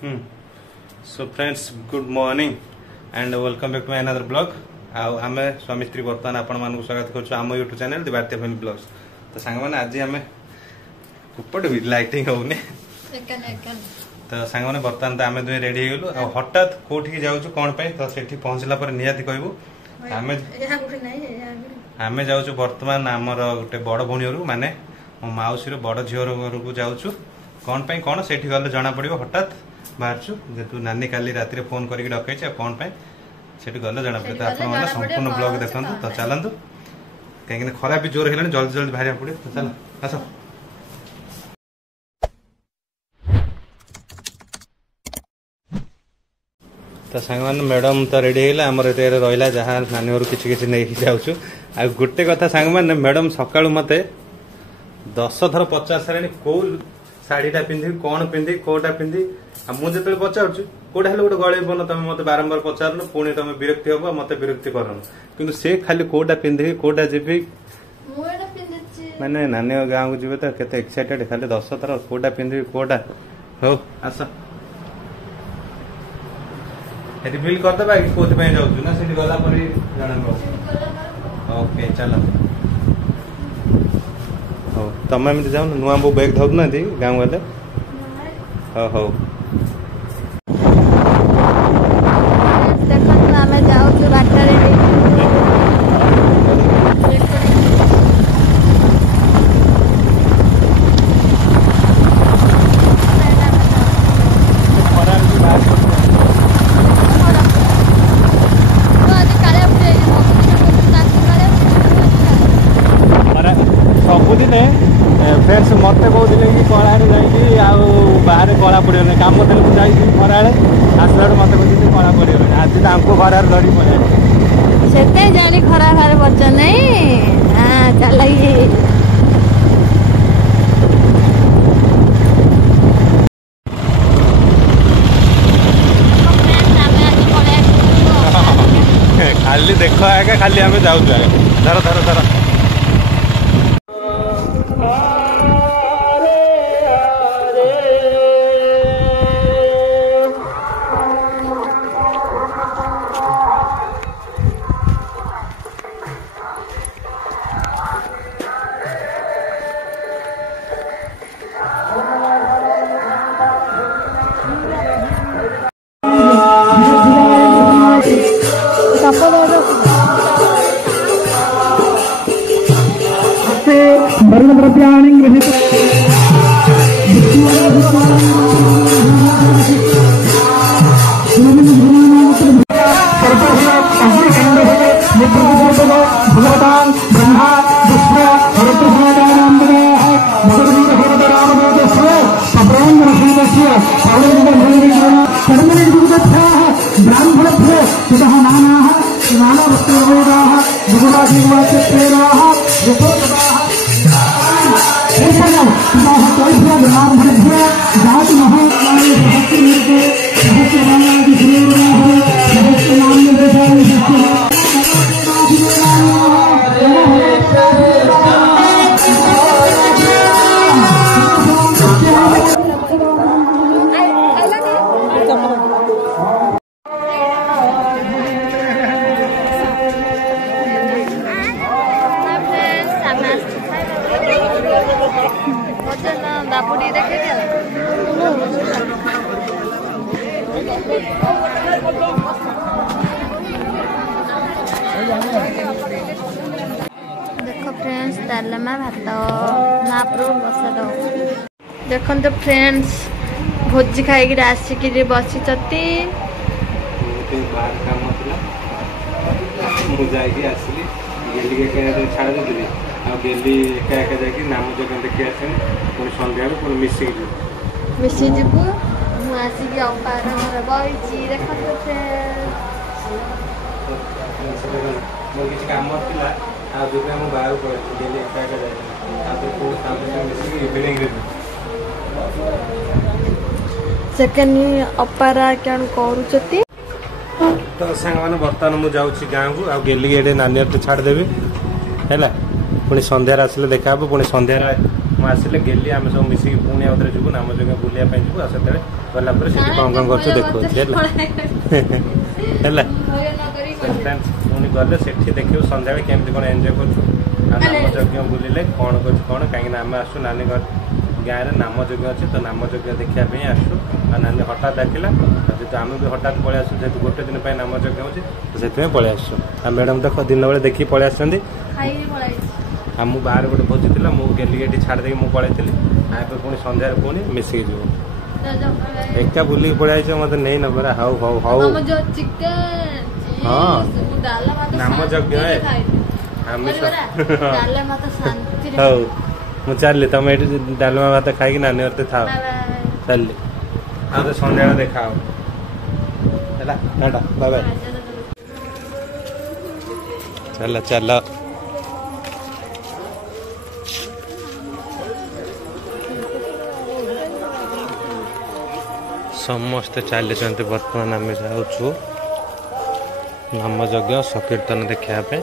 So friends good morning and welcome back to my another blog आम स्वामी स्त्री बर्तमान आपण मानक स्वागत कर यूट्यूब चैनल दी भारतीय फैमिली ब्लॉग्स। तो सांग मैंने आज आम कुपट भी लाइटिंग होने तो सांग मैंने बर्तमान तो आम दुहे रेडी हो गलु हठात कौटी जाऊँ कौन तो सेठी पहुँचला पर निहाती कहबू आम जाऊँ बर्तमान आमर गोटे बड़ भौणी घर माने मो माउसी बड़ झीवर घर को जाऊँ कौन कौन से गले जना पड़ो हठात बाहरचु जेतु नानी काली राति फोन करके डकई कौन से गले जना पड़े तो आप संपूर्ण ब्लॉग देखते तो चलतु कहीं खरा भी जोर है जल्दी जल्दी बाहर पड़े तो चल आस तो सांग मैडम तो रेडी है आमर रहा जहाँ नानी घर किसी नहीं जाऊँ आ गोटे कथा सांग मैंने मैडम सका मत 10 थर पचार सारे कौ शाढ़ीटा पिंधि कौन पिंधि कौटा पिंधि मुझे पचार कौटा गोटे गले बन तुम मत बारंबार पचार पुणी तुम विरक्ति हम मत विरक्ति करन कि से खाली कौटा पिंधि कौटा जीवी मैंने नानी गाँव को जी तो केते एक्साइटेड खाली 10 थर कौटा पिंधि कौटा हो आस रिविल करदे कि कौन जाऊँ ना से गला जना ओके चलो हो तुम एमती जाओ नुआ बो बैग धरू ना गाँव गले हो सबुदिन फ्रेंड्स मत कहते कि कला बाहर कला पड़े कम मुझे खरा आसला मत कहते कला पड़े आज तो खरार धरी पड़े से जानी खरा खार बच नहीं चल खाली देख आगे खाली आम जाऊँ धर धर धर देखो फ्रेंड्स डालमा भात महाप्रभु प्रसाद देखो तो फ्रेंड्स भोजी खाई आसिक बसी मिसी जीवु आसिक अपार बही देख सेकेंड अपारा कौन करुचती तो सांग मैंने बर्तमान मुझे जाऊँगी गाँव को आ गेली नानी छाड़देवी है पुणी सन्धार आसिले देखा पुणी सन्धार आसिले गेली आम सब मिसिक पुणी आउे जीव नाम जगह बुलिया जीव से गला कौन कौन कर देखो पुणी गले से देखिए सन्ध्या केमती कौन एंजॉय कर नाम यज्ञ बुलिले कौन कर कौन कहीं आम आसु नानी घर गाँव में नाम यज्ञ अच्छे तो नाम यज्ञ देखापी आसु नानी हठात डाकिला जेहतु आम भी हठात पलि आसु जेहतु गोटे दिन नाम यज्ञ हो से पलि आसु मैडम देख दिन बेले देखिए पलि आस बाहर गोटे भोजी थी मुझे गेली ये छाड़ दे मुझे पलि पुणी सन्ध्या पुणी मिसिक जीव एका बुलिक पलि आई मत नहीं नबरा हाउ हाउ हाउ हाँ नाम यज्ञ हौ मु चलि तुम ये डालमा भात खाई नानी घर था चलि आते सन्ध्या देखा टाटा बाय बाय चल चल समस्ते चली बर्तमान आम जाऊँ नाम यज्ञ संकीर्तन देखापे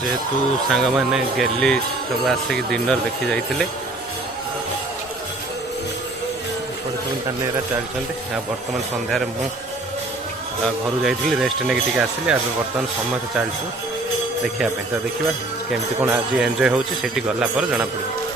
जेहेतु सांग मैंने गेली सब आसिक डिनर देखी जाते चलते बर्तमान सन्धार मु घर जाइली रेस्ट नहीं आसिली आज बर्तमान समस्त चलचु देखापे तो देखा केमती कौन आज एंजॉय होची सेठी गला पर जना पड़े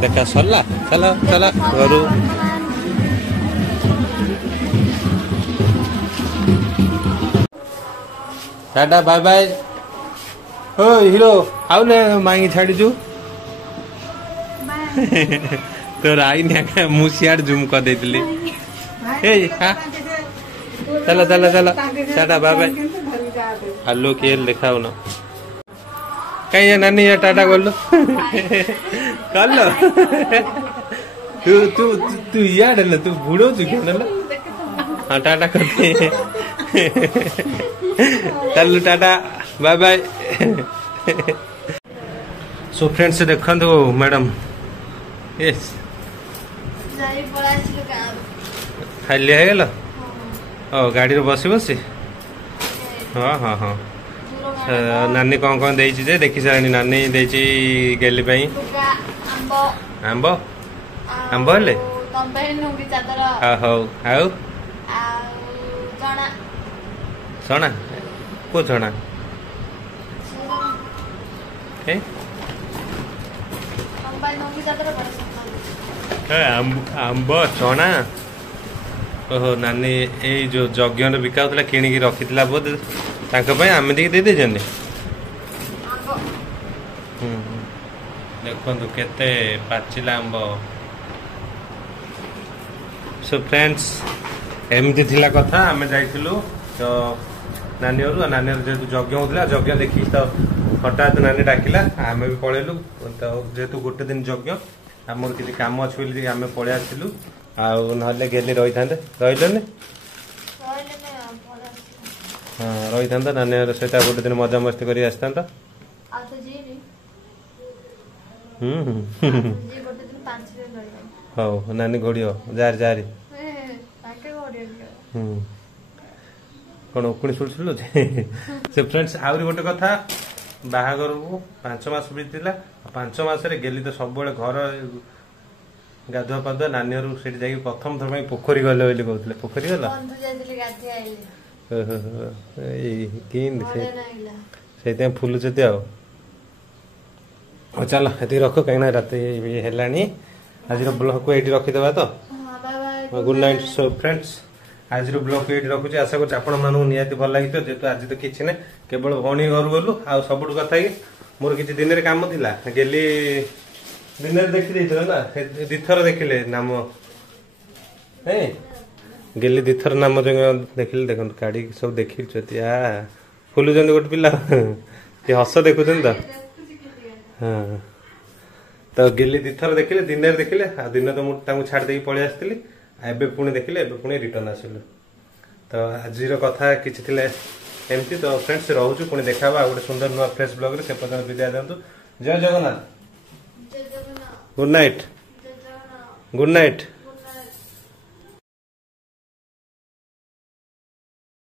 देखा सरला चल चल घर टाटा बाय बाय हो हिरो आउ ने मांगी छाड़ीचु तोर आई ना मु सियाड़ जूम कर देली चलो चलो चलो टाटा बाय बाय हेलो किए लिखाओ ना कहीं नानी या टाटा कर लो तू तू तू यार ना तू बूढ़ो तू क्या ना हाँ टाटा कर दे चलो tata bye bye so friends देखो मैडम यस खाली है गाड़ी रे बसी बसी हाँ हाँ हाँ नानी कौन कौन देची जे देखी सारानी नानी देची गेली पई आंब आंब हेले हौ आउ चना को चना आंब चना ओहो नानी ए जो यज्ञ बिका होता किणिकी रखी बोध आम टे दे देते देखु केते पाचिला आंब सो फ्रेंड्स एमती थिला कथा आम जाइलु तो नानी नानी जेहेतु यज्ञ होता यज्ञ देखी तो हठात नानी डाकिला आम भी पलैलु तो जेहेतु गोटे दिन यज्ञ आमर किसी काम अच्छी आम पलि आसलु आने गेली रही था रही हाँ रही था नानी सहित गोटे दिन मजा मस्ती कर हौ नानी घोड़ी जार जारी कौन उकुणी शुणु से फ्रेंड्स आहरी गोटे कथा बाहागर को 5 मास बीतला 5 मास गेली तो सब घर गाधुआ पाधुआ नानी से प्रथम थर पोखरी गले बोली कहते पोखरी गल से फुलुचे आ चल ये रख कहीं रात है आज ब्लॉग को ये रखीदे तो गुड नाइट सो फ्रेंड्स आज ब्लॉग को ये रखुच्छे आशा कर निहाती भल लगी जेहतु आज तो किसी ना केवल भौणी घर गलु आ सब कथा मोर किसी दिन में कम था गेली दिन देखी ना दिथर देखिले नाम गेली दिथर नाम देखिले देख गाड़ी सब देखी फुलुच गोटे पिला हस देखुं तो हाँ तो गेली दिथर देखिले दिन देखिले दिन तो मुझे छाड़ दे पलि आसती एबे पुणी देखिले एबे पुणी रिटर्न आसिलु तो आज कथा किसी एमती तो फ्रेंड्स रोचु पुणी देखा गोटे सुंदर नुआ फ्रेश ब्लॉग रे से पर्यटन विदाय दिंतु जय Jagannath good night good night